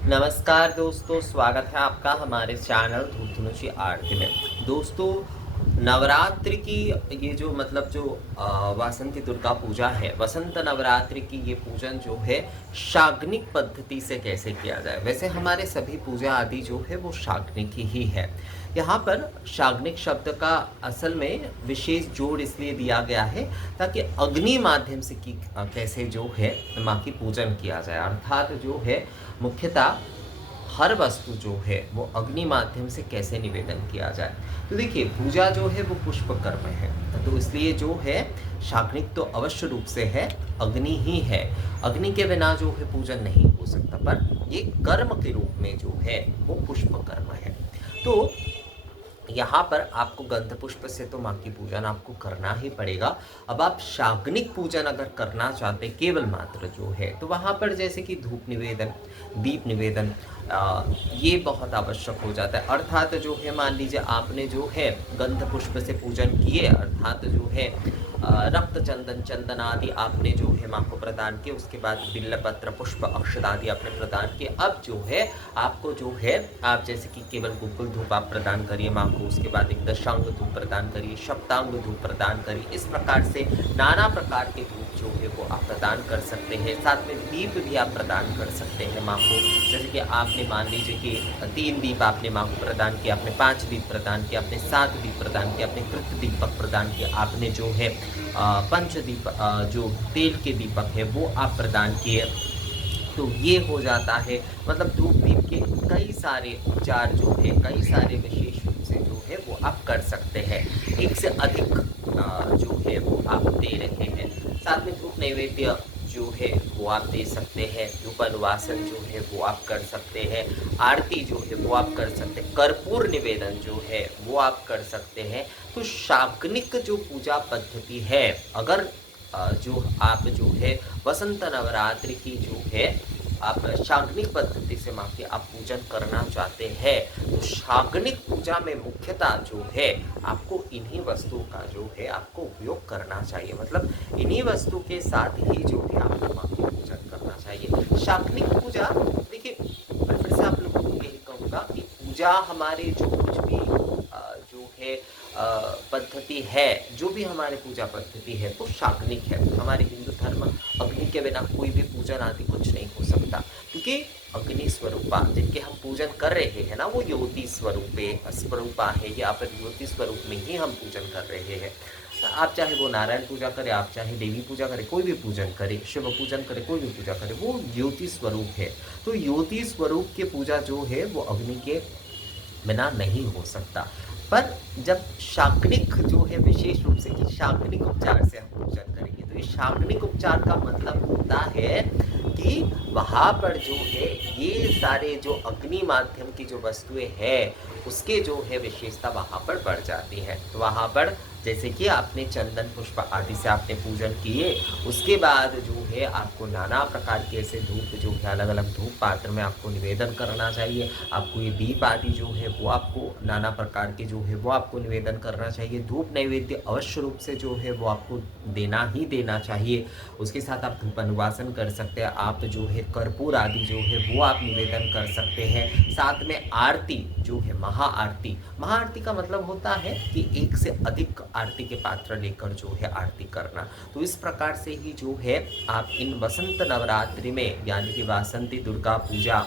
नमस्कार दोस्तों, स्वागत है आपका हमारे चैनल धूप धनुषी आरती में। दोस्तों, नवरात्रि की ये जो वासंती दुर्गा पूजा है, वसंत नवरात्रि की ये पूजन जो है शाग्निक पद्धति से कैसे किया जाए। वैसे हमारे सभी पूजा आदि जो है वो शाग्निक ही है। यहाँ पर शाग्निक शब्द का असल में विशेष जोड़ इसलिए दिया गया है ताकि अग्नि माध्यम से कैसे जो है माँ की पूजन किया जाए, अर्थात जो है मुख्यतः हर वस्तु जो है वो अग्नि माध्यम से कैसे निवेदन किया जाए। तो देखिए, पूजा जो है वो पुष्प कर्म है, तो इसलिए जो है शाग्निक तो अवश्य रूप से है, अग्नि ही है। अग्नि के बिना जो है पूजन नहीं हो सकता, पर ये कर्म के रूप में जो है वो पुष्प कर्म है। तो यहाँ पर आपको गंध पुष्प से तो माँ की पूजन आपको करना ही पड़ेगा। अब आप शाग्निक पूजन अगर करना चाहते केवल मात्र जो है, तो वहाँ पर जैसे कि धूप निवेदन, दीप निवेदन, ये बहुत आवश्यक हो जाता है। अर्थात जो है मान लीजिए आपने जो है गंध पुष्प से पूजन किए, अर्थात जो है रक्त चंदन चंदन आदि आपने जो है माँ को प्रदान किए, उसके बाद बिल्व पत्र पुष्प अक्षत आदि आपने प्रदान किए। अब जो है आपको जो है आप जैसे कि केवल गुग्गुल धूप आप प्रदान करिए माँ को, उसके बाद एक दशांग धूप प्रदान करिए, सप्तांग धूप प्रदान करिए। इस प्रकार से नाना प्रकार के धूप जो है वो आप प्रदान कर सकते हैं। साथ में दीप भी आप प्रदान कर सकते हैं माँ को। जैसे कि आपने मान लीजिए कि 3 दीप आपने माँ को प्रदान किया, आपने 5 दीप प्रदान किया, आपने 7 दीप प्रदान किया, आपने कृत दीपक प्रदान किया, आपने जो है पंचदीप जो तेल के दीपक है वो आप प्रदान किए। तो ये हो जाता है, मतलब धूप दीप के कई सारे उपचार जो है, कई सारे विशेष रूप से जो है वो आप कर सकते हैं। एक से अधिक जो है वो आप दे रहे हैं। साथ में धूप नैवेद्य जो है वो आप दे सकते हैं, धूप अनुवासन जो है वो आप कर सकते हैं, आरती जो है वो आप कर सकते हैं, कर्पूर निवेदन जो है वो आप कर सकते हैं। तो शाग्निक जो पूजा पद्धति है, अगर जो आप जो है वसंत नवरात्रि की जो है आप शाग्निक पद्धति से माँ के आप पूजन करना चाहते हैं, तो शाग्निक पूजा में मुख्यतः जो है आपको इन्हीं वस्तुओं का जो है आपको उपयोग करना चाहिए। मतलब इन्हीं वस्तु के साथ ही जो है आपको माँ की पूजन करना चाहिए। शाग्निक पूजा, देखिए मैं फिर से आप लोगों को यही कहूँगा कि पूजा हमारे जो कुछ भी जो है पद्धति है, जो भी हमारे पूजा पद्धति है वो शाग्निक है। हमारे हिंदू धर्म अग्नि के बिना कोई भी पूजन आदि कुछ नहीं हो सकता, क्योंकि अग्नि स्वरूपा जिनके हम पूजन कर रहे हैं ना, वो ज्योति स्वरूपा है, या फिर ज्योति स्वरूप में ही हम पूजन कर रहे हैं। आप चाहे वो नारायण पूजा करें, आप चाहे देवी पूजा करें, कोई भी पूजन करें, शिव पूजन करें, कोई भी पूजा करें, वो ज्योति स्वरूप है। तो ज्योति स्वरूप की पूजा जो है वो अग्नि के बिना नहीं हो सकता। पर जब शाग्निक जो है विशेष रूप से कि शाग्निक उपचार से हम पूजन करेंगे, तो ये शाग्निक उपचार का मतलब होता है कि वहाँ पर जो है ये सारे जो अग्नि माध्यम की जो वस्तुएं हैं उसके जो है विशेषता वहाँ पर बढ़ जाती है। तो वहाँ पर जैसे कि आपने चंदन पुष्प आदि से आपने पूजन किए, उसके बाद जो है आपको नाना प्रकार के ऐसे धूप जो है अलग अलग धूप पात्र में आपको निवेदन करना चाहिए। आपको ये दीप आदि जो है वो आपको नाना प्रकार के जो है वो आपको निवेदन करना चाहिए। धूप नैवेद्य अवश्य रूप से जो है वो आपको देना ही देना चाहिए। उसके साथ आप धूप अनुवासन कर सकते हैं, आप जो है कर्पूर आदि जो है वो आप निवेदन कर सकते हैं। साथ में आरती जो है महाआरती, महाआरती का मतलब होता है कि एक से अधिक आरती के पात्र लेकर जो है आरती करना। तो इस प्रकार से ही जो है आप इन वसंत नवरात्रि में यानी कि वासंती दुर्गा पूजा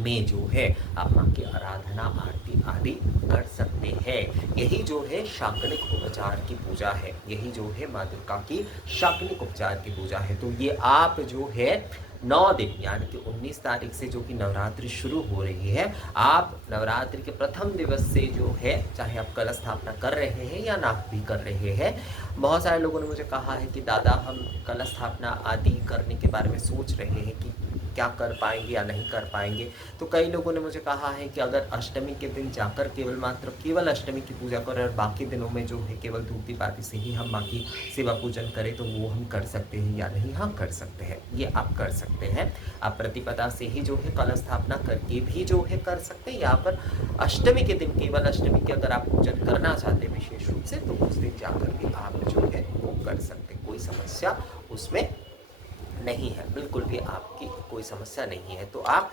में जो है आप माँ की आराधना आरती आदि कर सकते हैं। यही जो है शाग्निक उपचार की पूजा है, यही जो है माँ दुर्गा की शाग्निक उपचार की पूजा है। तो ये आप जो है 9 दिन यानी कि 19 तारीख से जो कि नवरात्रि शुरू हो रही है, आप नवरात्रि के प्रथम दिवस से जो है चाहे आप कलश स्थापना कर रहे हैं या ना भी कर रहे हैं। बहुत सारे लोगों ने मुझे कहा है कि दादा हम कलश स्थापना आदि करने के बारे में सोच रहे हैं कि क्या कर पाएंगे या नहीं कर पाएंगे। तो कई लोगों ने मुझे कहा है कि अगर अष्टमी के दिन जाकर केवल अष्टमी की पूजा करें और बाकी दिनों में जो है केवल धूप दीप आदि से ही हम बाकी सेवा पूजन करें, तो वो हम कर सकते हैं या नहीं। हाँ, कर सकते हैं, ये आप कर सकते हैं। आप प्रतिपदा से ही जो है कलश स्थापना करके भी जो है कर सकते हैं, यहाँ पर अष्टमी के दिन केवल अष्टमी के अगर आप पूजन करना चाहते हैं विशेष रूप से, तो उस दिन जाकर भी आप जो है वो कर सकते हैं। कोई समस्या उसमें नहीं है, बिल्कुल भी आपकी कोई समस्या नहीं है। तो आप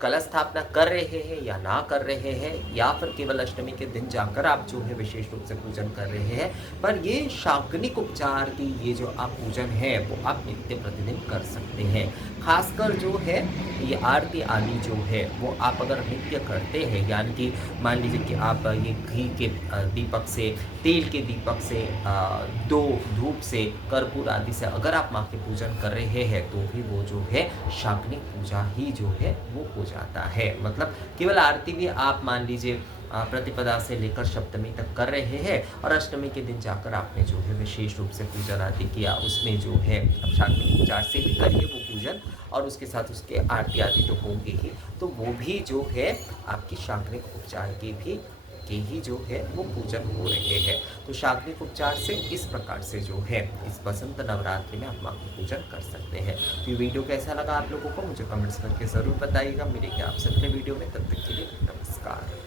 कलश स्थापना कर रहे हैं या ना कर रहे हैं, या फिर केवल अष्टमी के दिन जाकर आप जो है विशेष रूप से पूजन कर रहे हैं, पर ये शाग्निक उपचार की ये जो आप पूजन है वो आप नित्य प्रतिदिन कर सकते हैं। खासकर जो है ये आरती आदि जो है वो आप अगर नित्य करते हैं, यानी कि मान लीजिए कि आप ये घी के दीपक से, तेल के दीपक से, दो धूप से, कर्पूर आदि से अगर आप माँ के पूजन कर रहे हैं तो भी वो जो है शाग्निक पूजा ही जो है वो हो जाता है। मतलब केवल आरती भी आप मान लीजिए प्रतिपदा से लेकर सप्तमी तक कर रहे हैं और अष्टमी के दिन जाकर आपने जो है विशेष रूप से पूजन आदि किया, उसमें जो है शाग्निक उपचार से ही करिए वो पूजन, और उसके साथ उसके आरती आदि तो होंगे ही, तो वो भी जो है आपकी शाग्निक उपचार के ही जो है वो पूजन हो रहे हैं। तो शाग्निक उपचार से इस प्रकार से जो है इस बसंत नवरात्रि में आप माँ का पूजन कर सकते हैं। तो ये वीडियो कैसा लगा आप लोगों को मुझे कमेंट्स करके ज़रूर बताइएगा। मिलेंगे आपसे अगले वीडियो में, तब तक के लिए नमस्कार।